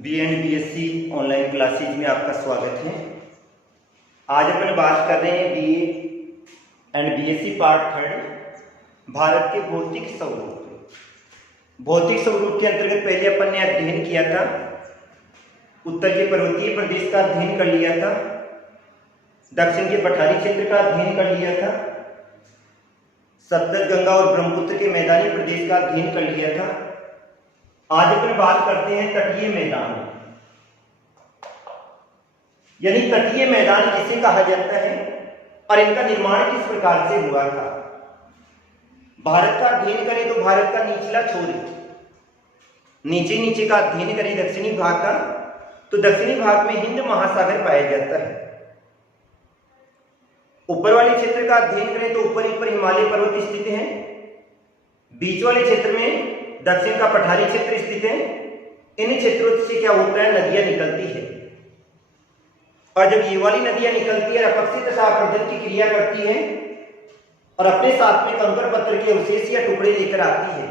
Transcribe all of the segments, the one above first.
B and B S C online classes में आपका स्वागत है। आज अपन बात कर रहे हैं B and B S C part third, Bharat के भौतिक स्वरूप। भौतिक स्वरूप के अंतर्गत पहले अपन ने अध्ययन किया था, उत्तर के पर्वतीय प्रदेश का अध्ययन कर लिया था, दक्षिण के पठारी क्षेत्र का अध्ययन कर लिया था, सतलज गंगा और ब्रह्मपुत्र के मैदानी प्रदेश का अध्ययन कर लिया था। आज अपन बात करते हैं तटीय मैदान, यानी तटीय मैदान किसे कहा जाता है और इनका निर्माण किस प्रकार से हुआ था। भारत का अध्ययन करें तो भारत का निचला छोर, नीचे नीचे का अध्ययन करें दक्षिणी भाग का, तो दक्षिणी भाग में हिंद महासागर पाया जाता है। ऊपर वाले क्षेत्र का अध्ययन करें तो ऊपर ऊपर हिमालय पर्वत स्थित हैं, बीच वाले क्षेत्र में दक्षिण का पठारी क्षेत्र स्थित है। इन क्षेत्रों से क्या होता है, नदियां निकलती है, और जब ये वाली नदियां निकलती है अपक्षी तथा अपरदन की क्रिया करती है और अपने साथ में कंकड़ पत्थर के अवशेष या टुकड़े लेकर आती है,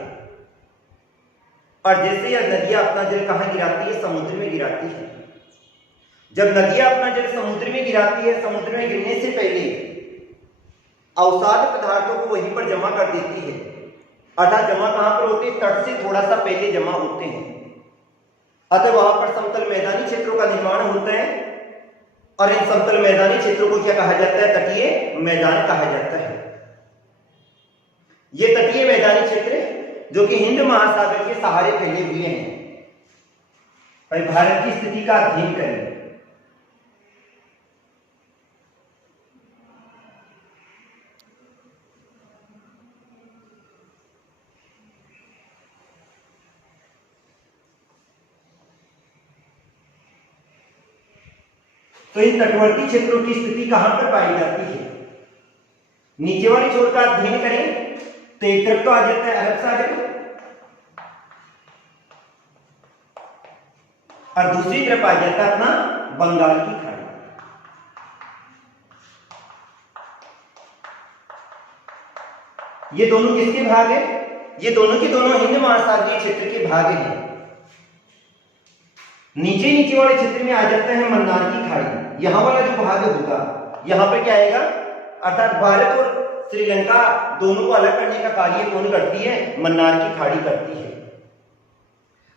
और जैसे यह नदियां अपना जल कहां गिराती है, समुद्र में गिराती है। जब नदियां अपना जल समुद्र में गिराती है, समुद्र में गिरने से पहले अवसाद पदार्थों को वहीं पर जमा कर देती है, अर्थात जमा कहां पर होते हैं, तट से थोड़ा सा पहले जमा होते हैं। अतः वहां पर समतल मैदानी क्षेत्रों का निर्माण होता है, और इन समतल मैदानी क्षेत्रों को क्या कहा जाता है, तटीय मैदान कहा जाता है। ये तटीय मैदानी क्षेत्र जो कि हिंद महासागर के सहारे फैले हुए हैं। भाई भारत की स्थिति का अध्ययन करें। तो इन तटवर्ती क्षेत्रों की स्थिति कहां पर पाई जाती है। नीचे वाले छोर का अध्ययन करें तो एक तरफ तो आ जाता है अरब सागर, और दूसरी तरफ आ जाता है अपना बंगाल की खाड़ी। ये दोनों किसके भाग है, ये दोनों के दोनों हिंद महासागरीय क्षेत्र के भाग हैं। नीचे नीचे वाले क्षेत्र में आ जाता है मन्नार की खाड़ी। यहां वाला जो भाग होगा यहां पर क्या आएगा, अर्थात भारत और श्रीलंका दोनों को अलग करने का कार्य कौन करती है, मन्नार की खाड़ी करती है।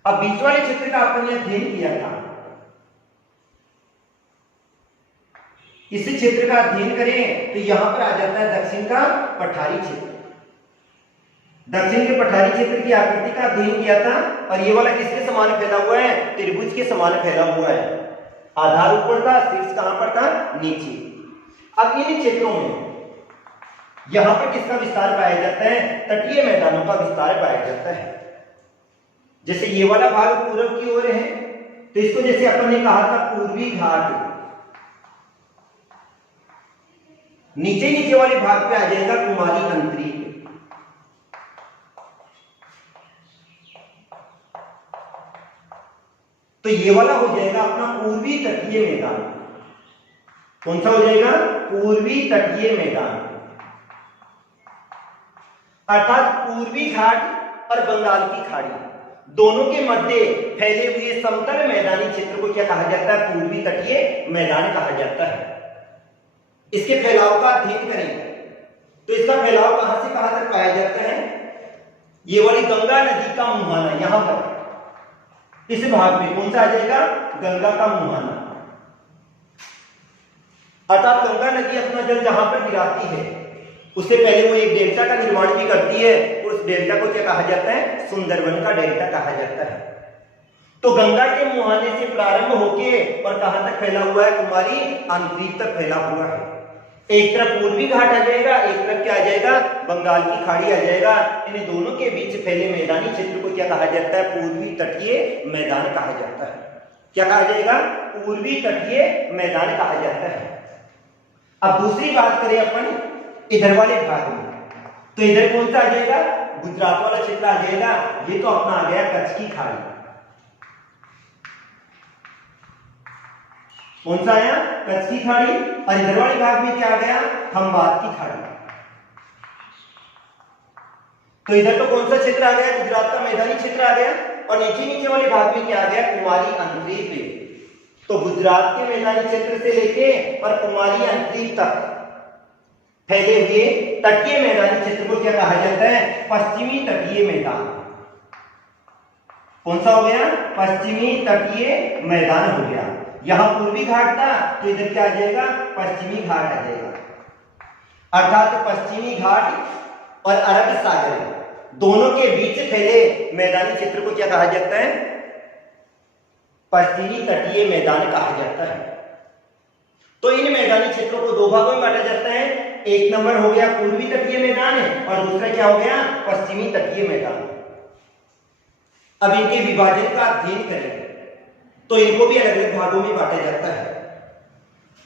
अब बीच वाले क्षेत्र का अपन ने अध्ययन किया था, इस क्षेत्र का अध्ययन करें तो यहां पर आ जाता है दक्षिण का पठारी क्षेत्र। दक्षिण के पठारी क्षेत्र की आकृति का अध्ययन किया था, और ये वाला किसके समान फैला हुआ है, त्रिभुज के समान फैला हुआ है। आधार ऊपर था, शीर्ष कहां पर था, नीचे। अब इन क्षेत्रों में यहां पर किसका विस्तार पाया जाता है, तटीय मैदानों का विस्तार पाया जाता है। जैसे ये वाला भाग पूर्व की ओर है तो इसको जैसे अपन ने कहा था पूर्वी घाट, नीचे नीचे वाले भाग पे आ जाएगा कुमारी अंतरिक्ष। तो ये वाला हो जाएगा अपना पूर्वी तटीय मैदान। कौन सा हो जाएगा, पूर्वी तटीय मैदान, अर्थात पूर्वी घाट और बंगाल की खाड़ी दोनों के मध्य फैले हुए समतल मैदानी क्षेत्र को क्या कहा जाता है, पूर्वी तटीय मैदान कहा जाता है। इसके फैलाव का अध्ययन करें तो इसका फैलाव कहां से कहां तक पाया जाता है, ये वाली गंगा नदी का मुहाना, यहां पर इस भाग में कौन सा आ जाएगा, गंगा का मुहाना। अर्थात गंगा नदी अपना जल जहां पर गिराती है उससे पहले वो एक डेल्टा का निर्माण भी करती है, उस डेल्टा को क्या कहा जाता है, सुंदरबन का डेल्टा कहा जाता है। तो गंगा के मुहाने से प्रारंभ होके और कहां तक फैला हुआ है, कुमारी अंतरिक्ष तक फैला हुआ है। एक तरफ पूर्वी घाट आ जाएगा, एक तरफ क्या आ जाएगा, बंगाल की खाड़ी आ जाएगा। इन दोनों के बीच फैले मैदानी क्षेत्र को क्या कहा जाता है, पूर्वी तटीय मैदान कहा जाता है। क्या कहा जाएगा, पूर्वी तटीय मैदान कहा जाता है। अब दूसरी बात करें अपन इधर वाले भाग में, तो इधर कौन सा आ जाएगा, गुजरात वाला क्षेत्र आ जाएगा। ये तो अपना आ गया कच्छ की खाड़ी। कौन सा आया, कच्छ की खाड़ी, और इधर वाले भाग में क्या आ गया, खंबात की खाड़ी। तो इधर तो कौन सा क्षेत्र आ गया, गुजरात का मैदानी क्षेत्र आ गया। और नीचे वाले भाग में क्या आ गया, कुमारी अंतरीप। तो गुजरात के मैदानी क्षेत्र से लेके और कुमारी अंतरीप तक फैले हुए तटीय मैदानी क्षेत्र को क्या कहा जाता है, पश्चिमी तटीय मैदान। कौन सा हो गया, पश्चिमी तटीय मैदान हो गया। यहां पूर्वी घाट था तो इधर क्या आ जाएगा, पश्चिमी घाट आ जाएगा। अर्थात पश्चिमी घाट और अरब सागर दोनों के बीच फैले मैदानी क्षेत्र को क्या कहा जाता है, पश्चिमी तटीय मैदान कहा जाता है। तो इन मैदानी क्षेत्रों को दो भागों में बांटा जाता है। एक नंबर हो गया पूर्वी तटीय मैदान और दूसरा क्या हो गया, पश्चिमी तटीय मैदान। अब इनके विभाजन का अध्ययन करें तो इनको भी अलग अलग भागों में बांटा जाता है।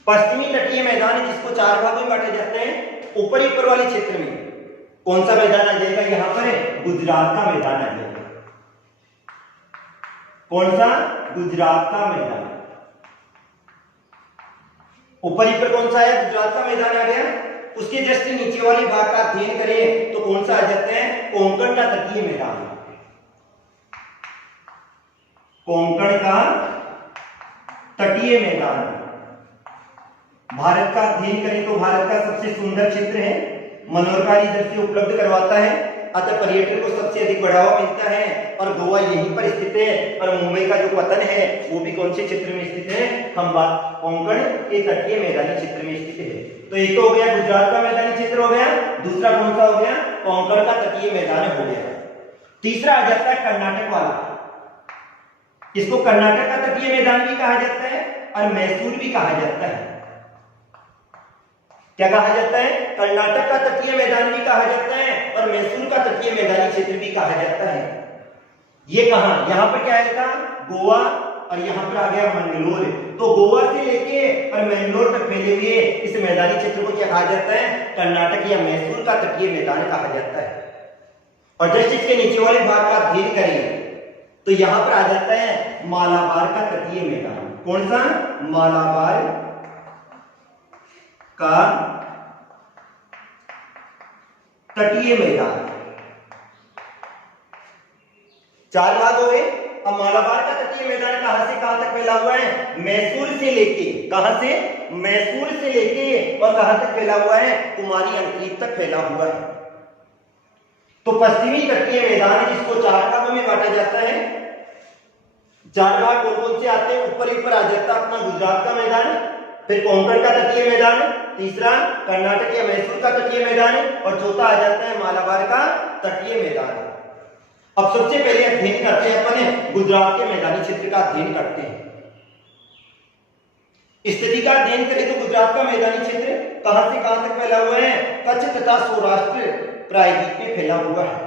पश्चिमी तटीय मैदान जिसको चार भागों में बांटे जाते हैं, ऊपर वाले क्षेत्र में कौन सा मैदान आ जाएगा, यहां पर गुजरात का मैदान आ जाएगा। कौन सा, गुजरात का मैदान। ऊपर पर कौन सा है, गुजरात का मैदान आ गया। उसके जस्ट नीचे वाले भाग का अध्ययन करें तो कौन सा आ जाता है, कोंकण का तटीय मैदान। कोंकण का तटीय मैदान। भारत का अध्ययन करें तो भारत का सबसे सुंदर क्षेत्र है, मनोरकारी दृश्य उपलब्ध करवाता है, अतः पर्यटन को सबसे अधिक बढ़ावा मिलता है और गोवा यहीं पर स्थित है। और मुंबई का जो पतन है वो भी कौन से क्षेत्र में स्थित है, हम बात कोंकण के तटीय मैदानी क्षेत्र में स्थित है। तो एक तो हो गया गुजरात का मैदानी क्षेत्र हो गया, दूसरा कौन सा हो गया, कोंकण का तटीय मैदान हो गया। तीसरा आ जाता है कर्नाटक वाला। इसको कर्नाटक का तटीय मैदान भी कहा जाता है और मैसूर भी कहा जाता है। क्या कहा जाता है, कर्नाटक का तटीय मैदान भी कहा जाता है और मैसूर का तटीय मैदानी क्षेत्र भी कहा जाता है। ये कहां, यहां पर क्या आया था, गोवा, और यहां पर आ गया मंगलोर। तो गोवा से लेके और मंगलोर तक फैले हुए इस मैदानी क्षेत्र को क्या कहा जाता है, कर्नाटक या मैसूर का तटीय मैदान कहा जाता है। और जस्ट इसके नीचे वाले भाग का अध्ययन करें तो यहां पर आ जाता है मालाबार का तटीय मैदान। कौन सा, मालाबार का तटीय मैदान। चार भाग हो गए। अब मालाबार का तटीय मैदान कहां से कहां तक फैला हुआ है, मैसूर से लेके, कहां से, मैसूर से लेके और कहां तक फैला हुआ है, कुमारी अंतरीप तक फैला हुआ है। तो पश्चिमी तटीय मैदान जिसको चार भागों में बांटा जाता है, चार भाग कौन कौन से आते हैं, ऊपर आ जाता है अपना गुजरात का मैदान, फिर कोंकण का तटीय मैदान, तीसरा कर्नाटक या मैसूर का तटीय मैदान और चौथा आ जाता है मालाबार का तटीय मैदान। अब सबसे पहले अध्ययन करते हैं अपन गुजरात के मैदानी क्षेत्र का अध्ययन करते हैं। स्थिति का अध्ययन करें तो गुजरात का मैदानी क्षेत्र कहां से कहां तक फैला हुआ है, कच्छ तथा सौराष्ट्र प्रायद्वीप में फैला हुआ है।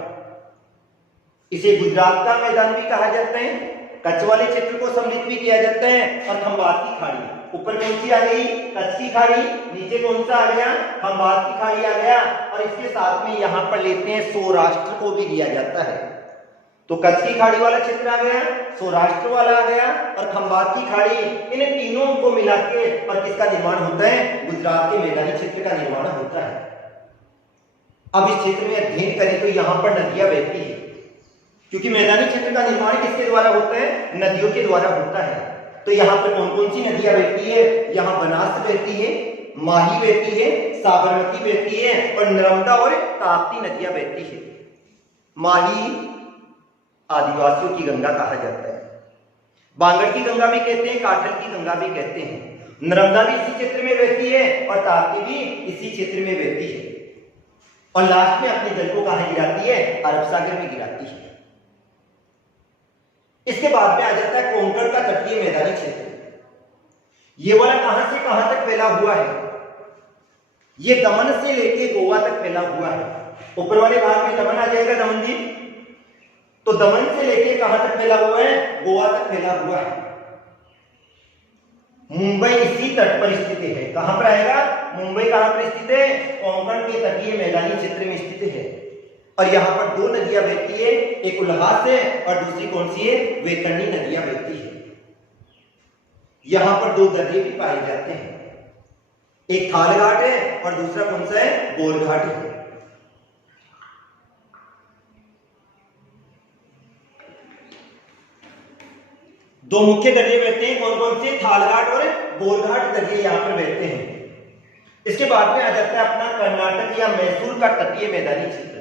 इसे गुजरात का मैदान भी कहा जाता है, कच्छ वाले क्षेत्र को सम्मिलित भी किया जाता है। और खंबात की खाड़ी, ऊपर कौन सी आ गई, कच्छ की खाड़ी, नीचे कौन सा आ गया, खंबात की खाड़ी आ गया। और इसके साथ में यहां पर लेते हैं सौराष्ट्र को भी लिया जाता है। तो कच्छ की खाड़ी वाला क्षेत्र आ गया, सौराष्ट्र वाला आ गया और खंबात की खाड़ी, इन तीनों को मिला के और किसका निर्माण होता है, गुजरात के मैदानी क्षेत्र का निर्माण होता है। अब इस क्षेत्र में अध्ययन करें तो यहां पर नदियां बहती है, क्योंकि मैदानी क्षेत्र का निर्माण किसके द्वारा होता है, नदियों के द्वारा होता है। तो यहाँ पर कौन कौन सी नदियां बहती है, यहाँ बनास बहती है, माही बहती है, साबरमती बहती है और नर्मदा और ताप्ती नदियां बहती है। माही आदिवासियों की गंगा कहा जाता है, बांगड़ की गंगा भी कहते हैं, काठल की गंगा भी कहते हैं। नर्मदा भी इसी क्षेत्र में बहती है और ताप्ती भी इसी क्षेत्र में बहती है और लास्ट में अपने जल को कहां गिराती है, अरब सागर में गिराती है। इसके बाद में आ जाता है कोंकण का तटीय मैदानी क्षेत्र। ये वाला कहां से कहां तक फैला हुआ है, ये दमन से लेके गोवा तक फैला हुआ है। ऊपर वाले भाग में दमन आ जाएगा, दमन द्वीप। तो दमन से लेके कहां तक फैला हुआ है, गोवा तक फैला हुआ है। मुंबई इसी तट पर स्थित है। कहां पर आएगा, मुंबई कहां पर स्थित है, कोंकण के तटीय मैदानी क्षेत्र में स्थित है। और यहां पर दो नदियां बहती है, एक उल्हास है और दूसरी कौन सी है, वैतरणी नदियां बहती है। यहां पर दो दर्रे भी पाए जाते हैं, एक थाल घाट है और दूसरा कौन सा है, बोर घाट है। दो मुख्य दरिए बहते हैं, कौन कौन से? थालघाट और बोरघाट दरिए यहाँ पर बहते हैं। इसके बाद में आ जाता है अपना कर्नाटक या मैसूर का तटीय मैदानी क्षेत्र।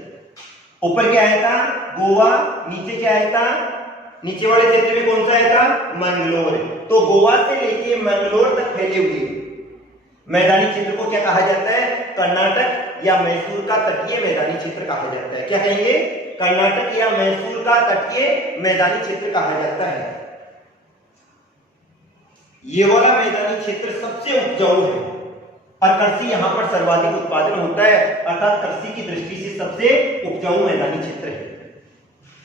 ऊपर क्या आया था? गोवा। नीचे क्या आया था? नीचे वाले क्षेत्र में कौन सा आया था? मंगलोर। तो गोवा से लेके मंगलोर तक फैले हुए मैदानी क्षेत्र को क्या कहा जाता है? कर्नाटक या मैसूर का तटीय मैदानी क्षेत्र कहा जाता है। क्या कहेंगे? कर्नाटक या मैसूर का तटीय मैदानी क्षेत्र कहा जाता है। ये वाला मैदानी क्षेत्र सबसे उपजाऊ है और कृषि यहाँ पर सर्वाधिक उत्पादन होता है, अर्थात कृषि की दृष्टि से सबसे उपजाऊ मैदानी क्षेत्र है।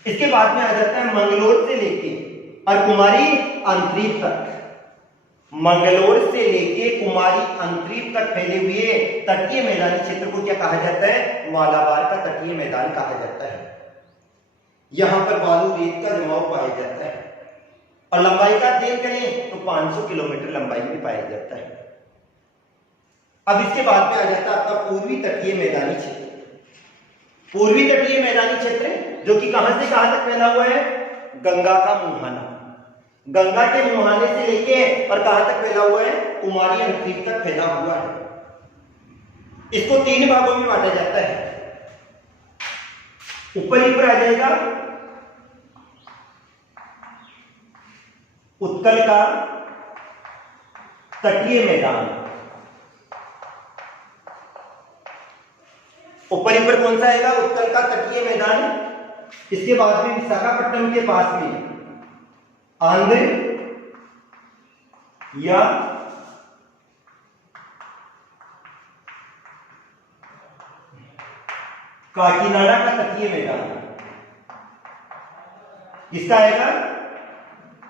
इसके बाद में आ जाता है मंगलोर से लेके और कुमारी अंतरीप तक। मंगलोर से लेके कुमारी अंतरीप तक फैले हुए तटीय मैदानी क्षेत्र को क्या कहा जाता है? मालाबार का तटीय मैदान कहा जाता है। यहां पर बालू रेत का जमाव पाया जाता है और लंबाई का अध्ययन करें तो 500 किलोमीटर लंबाई में पाया जाता है। अब इसके बाद में आ जाता है आपका पूर्वी तटीय मैदानी क्षेत्र। पूर्वी तटीय मैदानी क्षेत्र जो कि कहां से कहां तक फैला हुआ है? गंगा का मुहाना। गंगा के मुहाने से लेके और कहां तक फैला हुआ है? कुमारी अंतरीप तक फैला हुआ है। इसको 3 भागों में बांटा जाता है। ऊपर आ जाएगा उत्कल का तटीय मैदान। ऊपर कौन सा आएगा? उत्कल का तटीय मैदान। इसके बाद में विशाखापट्टनम के पास में आंध्र या काकीनाडा का तटीय मैदान। किसका आएगा?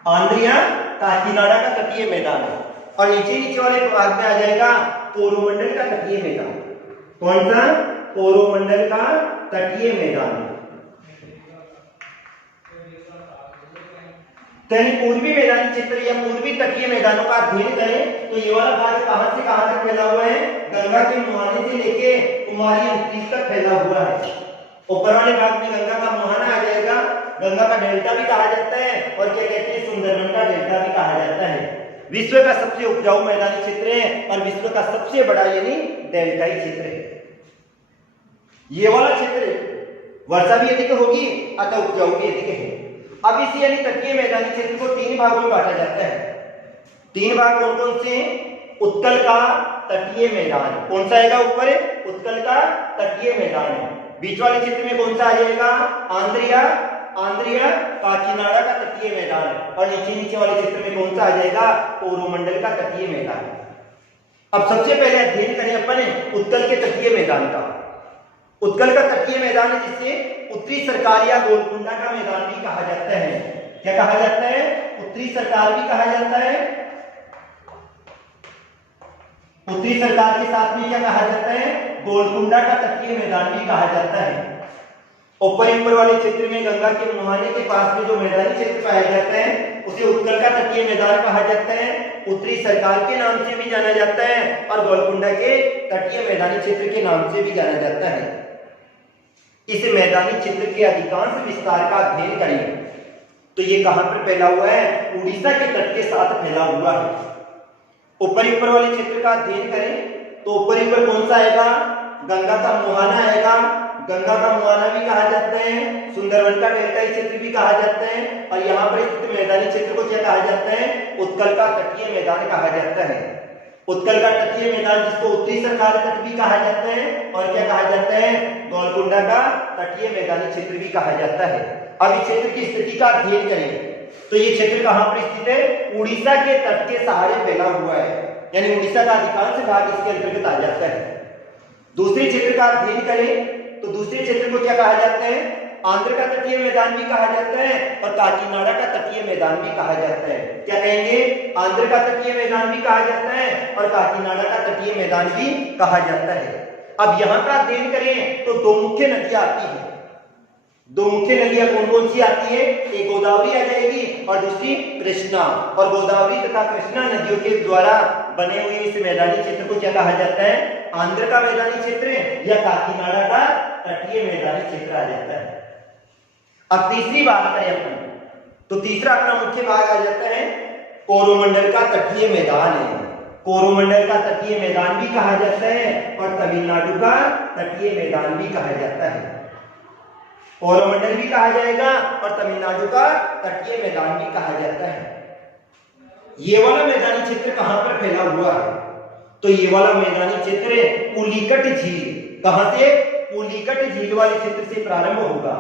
आंध्र या काकीनाडा का तटीय मैदान। और नीचे वाले भाग में आ जाएगा कोरोमंडल का तटीय मैदान। कौन सा? कोरोमंडल का तटीय मैदान। पूर्वी मैदानी क्षेत्र या पूर्वी तटीय मैदानों का अध्ययन करें तो ये वाला भाग कहां से कहां तक फैला हुआ है? गंगा के मुहाने से लेके कुमारी अंतरीप तक फैला हुआ है। ऊपर वाले भाग में गंगा का मुहाना आ जाएगा, गंगा का डेल्टा भी कहा जाता है और क्या कहते हैं? सुंदरबन का डेल्टा भी कहा जाता है। विश्व का सबसे उपजाऊ मैदानी क्षेत्र है और विश्व का सबसे बड़ा यानी डेल्टाई क्षेत्र है। ये वाला क्षेत्र वर्षा भी अधिक होगी अतः उपजाऊ भी अधिक है। अब इस यानी तटीय मैदानी क्षेत्र को 3 भागों में बांटा जाता है। 3 भाग कौन कौन से? उत्कल का तटीय मैदान। कौन सा आएगा ऊपर? उत्कल का तटीय मैदान है। बीच वाले क्षेत्र में कौन सा आ जाएगा? आंध्रिया काकीनाडा का तटीय मैदान है। और नीचे वाले क्षेत्र में कौन सा आ जाएगा? कोरोमंडल का तटीय मैदान। अब सबसे पहले अध्ययन करें अपन उत्कल के तटीय मैदान का। उत्कल का तटीय मैदान है जिसे उत्तरी सरकार या गोलकुंडा का मैदान भी कहा जाता है। क्या कहा जाता है? उत्तरी सरकार भी कहा जाता है। उत्तरी सरकार के साथ में क्या कहा जाता है? गोलकुंडा का तटीय मैदान भी कहा जाता है। ऊपर वाले क्षेत्र में गंगा के मुहाने के पास में जो मैदानी क्षेत्र पाया जाता है उसे उत्कल का तटीय मैदान कहा जाता है। उत्तरी सरकार के नाम से भी जाना जाता है और गोलकुंडा के तटीय मैदानी क्षेत्र के नाम से भी जाना जाता है। इस मैदानी क्षेत्र के अधिकांश विस्तार का अध्ययन करें तो ये कहां पर फैला हुआ है? उड़ीसा के तट के साथ फैला हुआ है। ऊपर वाले क्षेत्र का अध्ययन करें तो ऊपर कौन सा आएगा? गंगा का मुहाना आएगा। गंगा का मुहाना भी कहा जाता है, सुंदरबन का डेल्टाई क्षेत्र भी कहा जाता है और यहाँ पर स्थित मैदानी क्षेत्र को क्या कहा जाता है? उत्कल का तटीय मैदान कहा जाता है। उत्कल का तटीय मैदान जिसको उत्तरी सरकार तट भी कहा जाता है और क्या कहा जाता है? गोलकुंडा का तटीय मैदानी क्षेत्र भी कहा जाता है। अब इस क्षेत्र की स्थिति का अध्ययन करें तो ये क्षेत्र कहां पर स्थित है? उड़ीसा के तट के सहारे फैला हुआ है, यानी उड़ीसा का अधिकांश भाग इसके अंतर्गत आ जाता है। दूसरे क्षेत्र का अध्ययन करें तो दूसरे क्षेत्र को क्या कहा जाता है? आंध्र का तटीय मैदान भी कहा जाता है और काकीनाडा का तटीय मैदान भी कहा जाता है। क्या कहेंगे? आंध्र का तटीय मैदान भी कहा जाता है और काकीनाडा का तटीय मैदान भी कहा जाता है। अब यहाँ का अध्ययन करें तो 2 मुख्य नदियां आती है। 2 मुख्य नदियां कौन कौन सी आती है? एक गोदावरी आ जाएगी और दूसरी कृष्णा। और गोदावरी तथा कृष्णा नदियों के द्वारा बने हुए इस मैदानी क्षेत्र को क्या कहा जाता है? आंध्र का मैदानी क्षेत्र या काकीनाडा का तटीय मैदानी क्षेत्र आ जाता है। अब तीसरी बात करें अपन तो तीसरा अपना मुख्य भाग आ जाता है कोरोमंडल का तटीय मैदान है। कोरोमंडल का तटीय मैदान भी कहा जाता है और तमिलनाडु का तटीय मैदान भी कहा जाता है। कोरोमंडल भी कहा जाएगा और तमिलनाडु का तटीय मैदान भी कहा जाता है। ये वाला मैदानी क्षेत्र कहां पर फैला हुआ है? तो ये वाला मैदानी क्षेत्र पुलिकट झील, कहां से? पुलिकट झील वाले क्षेत्र से प्रारंभ होगा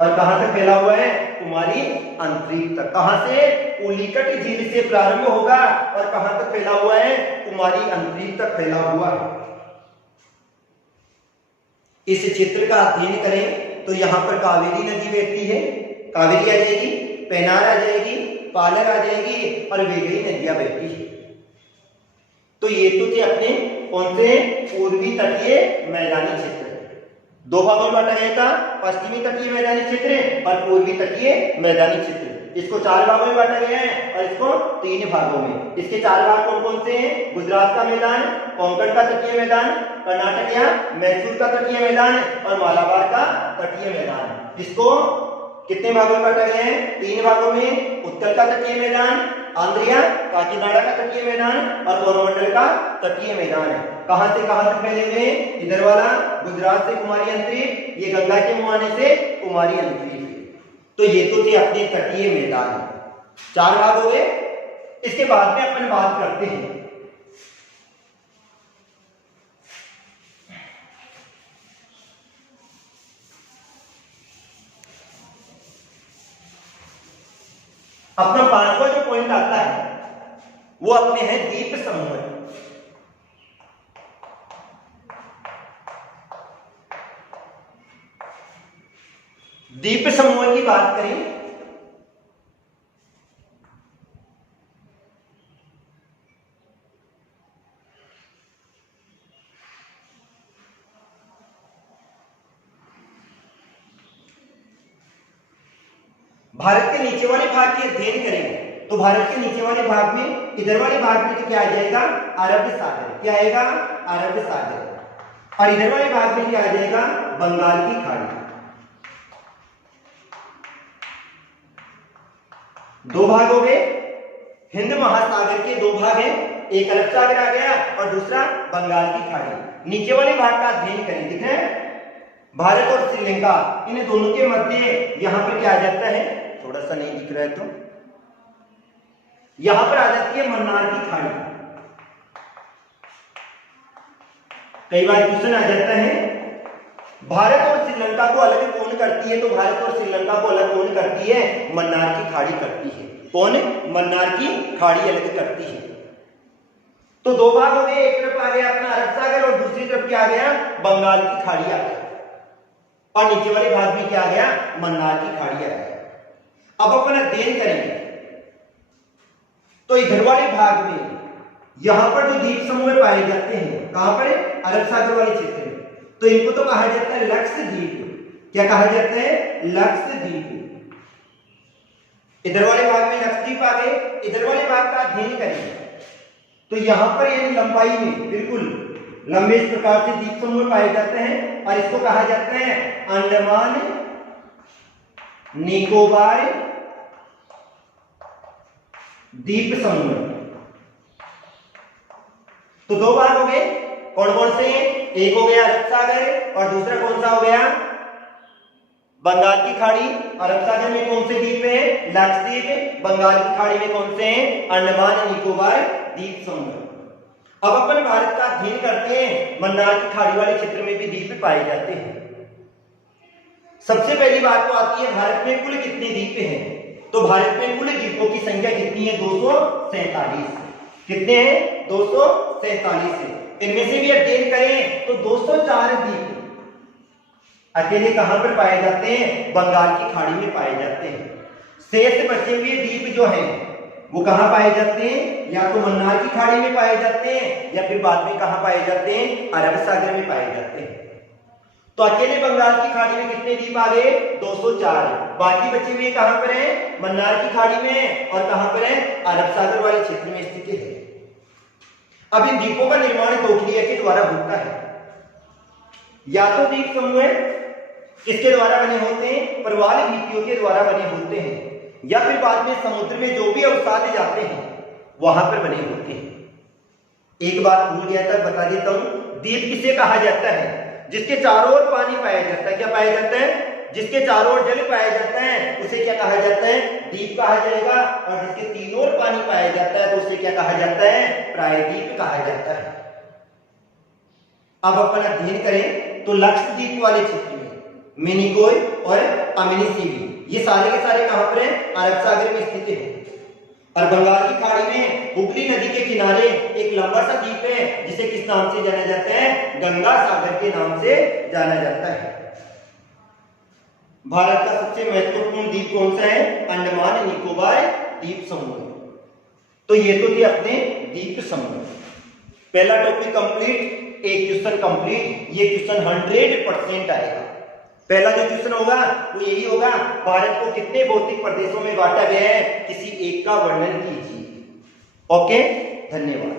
और कहां तक फैला हुआ है? कुमारी अंतरिक्ष तक। कहां से? पुलिकट झील से प्रारंभ होगा और कहां तक फैला हुआ है? कुमारी अंतरिक्ष तक फैला हुआ है। इस क्षेत्र का अध्ययन करें तो यहाँ पर कावेरी नदी बहती है, कावेरी आ जाएगी, पेनार आ जाएगी, पालर आ जाएगी और वेगई नदियां बहती है। तो ये तो थे अपने कौन से? पूर्वी तटीय मैदानी क्षेत्र। दो भागों में बांटा गया था, पश्चिमी तटीय मैदानी क्षेत्र और पूर्वी तटीय मैदानी क्षेत्र। इसको 4 भागों में बांटा गया है और इसको 3 भागों में। इसके 4 भाग कौन कौन से हैं? गुजरात का मैदान, कोंकण का तटीय मैदान, कर्नाटक या मैसूर का तटीय मैदान और मालाबार का तटीय मैदान। इसको कितने भागों में बांटा गया है? 3 भागों में। उत्तर का तटीय मैदान, आंध्रिया काकीनाडा का तटीय मैदान और कोरोमंडल का तटीय मैदान है। कहां से कहां तक फैले हुए? इधर वाला गुजरात से कुमारी अंतरिक्ष, ये गंगा के मुहाने से कुमारी अंतरिक्ष। तो ये तो थे अपने तटीय मैदान। 4 भाग हो गए। इसके बाद में अपन बात करते हैं अपना 5वां जो पॉइंट आता है वो अपने है द्वीप समूह। द्वीप समूह की बात करें भारत के नीचे वाले भाग के अध्ययन करेंगे तो भारत के नीचे वाले भाग में, इधर वाले भाग में तो क्या आ जाएगा? अरब सागर। क्या आएगा? अरब सागर। और इधर वाले भाग में क्या आ जाएगा? बंगाल की खाड़ी। 2 भाग हो गए। हिंद महासागर के 2 भाग हैं, एक अरब सागर आ गया और दूसरा बंगाल की खाड़ी। नीचे वाले भाग का अध्ययन करें। दिख रहे हैं? भारत और श्रीलंका, इन दोनों के मध्य यहां पर क्या आ जाता है? थोड़ा सा नहीं दिख रहा है तो यहां पर आ जाती है मन्नार की खाड़ी। कई बार क्वेश्चन आ जाता है भारत और श्रीलंका को अलग कौन करती है? तो भारत और श्रीलंका को अलग कौन करती है? मन्नार की खाड़ी करती है। कौन? मन्नार की खाड़ी अलग करती है। तो 2 भाग हो गए। एक तरफ आ गया अपना अरब सागर और दूसरी तरफ क्या आ गया? बंगाल की खाड़ी आ गया और नीचे वाले भाग में क्या आ गया? मन्नार की खाड़ी आ गया। अब अपन अध्ययन करेंगे तो इधर वाले भाग में यहां पर जो द्वीप समूह पाए जाते हैं, कहां पर? अरब सागर वाले क्षेत्र में, तो इनको तो कहा जाता है लक्षद्वीप। क्या कहा जाता है? लक्षद्वीप। इधर वाले भाग में लक्षद्वीप आ गए। इधर वाले भाग का अध्ययन करेंगे तो यहां पर यानी लंबाई में बिल्कुल लंबे इस प्रकार से द्वीप समूह पाए जाते हैं और इसको कहा जाता है अंडमान निकोबार द्वीप समूह। तो 2 भाग हो गए। कौन कौन से? एक हो गया अरब सागर और दूसरा कौन सा हो गया? बंगाल की खाड़ी। अरब सागर में कौन से द्वीप है? लक्षद्वीप। बंगाल की खाड़ी में कौन से हैं? अंडमान निकोबार द्वीप समूह। अब अपन भारत का अध्ययन करते हैं। मन्नार की खाड़ी वाले क्षेत्र में भी द्वीप पाए जाते हैं। सबसे पहली बात तो आती है भारत में कुल कितने द्वीप हैं? तो भारत में कुल द्वीपों की संख्या कितनी है? 247। कितने हैं? 247 है। इनमें से भी अध्ययन करें तो 204 द्वीप अकेले कहां पर पाए जाते हैं? बंगाल की खाड़ी में पाए जाते हैं। शेष बचे हुए द्वीप जो हैं वो कहां पाए जाते हैं? या तो मन्नार की खाड़ी में पाए जाते हैं या फिर बाद में कहां पाए जाते हैं? अरब सागर में पाए जाते हैं। तो अकेले बंगाल की खाड़ी में कितने द्वीप आ गए? 204। बाकी बचे हुए कहां पर हैं? मन्नार की खाड़ी में और कहां पर है? अरब सागर वाले क्षेत्र में स्थित है। अब इन द्वीपों का निर्माण 2 क्रिया के द्वारा होता है। या तो द्वीप समूह किसके द्वारा बने होते हैं? प्रवाल लिपियों के द्वारा बने होते हैं। या फिर बाद में समुद्र में जो भी अवसाद जाते हैं वहां पर बने होते हैं। एक बात भूल गया था, बता देता हूं, द्वीप किसे कहा जाता है? जिसके चारों ओर पानी पाया जाता है। क्या पाया जाता है? जिसके चारों ओर जल पाया जाता है उसे क्या कहा जाता है? द्वीप कहा जाएगा। और जिसके तीनों ओर पानी पाया जाता है तो उसे क्या कहा जाता है? प्रायद्वीप कहा जाता है। अब अपन अध्ययन करें तो लक्षद्वीप वाले क्षेत्र में मिनिकोय और अमिनिसीवी, ये सारे के सारे कहां पर हैं? अरब सागर में स्थित है। और बंगाल की खाड़ी में हुगली नदी के किनारे एक लंबा सा द्वीप है जिसे किस नाम से जाना जाता है? गंगा सागर के नाम से जाना जाता है। भारत का सबसे महत्वपूर्ण द्वीप कौन सा है? अंडमान निकोबार द्वीप समूह। तो ये तो थे अपने द्वीप समूह। पहला टॉपिक कंप्लीट, एक क्वेश्चन कंप्लीट। ये क्वेश्चन 100% आएगा। पहला जो क्वेश्चन होगा वो यही होगा, भारत को कितने भौतिक प्रदेशों में बांटा गया है? किसी एक का वर्णन कीजिए। ओके, धन्यवाद।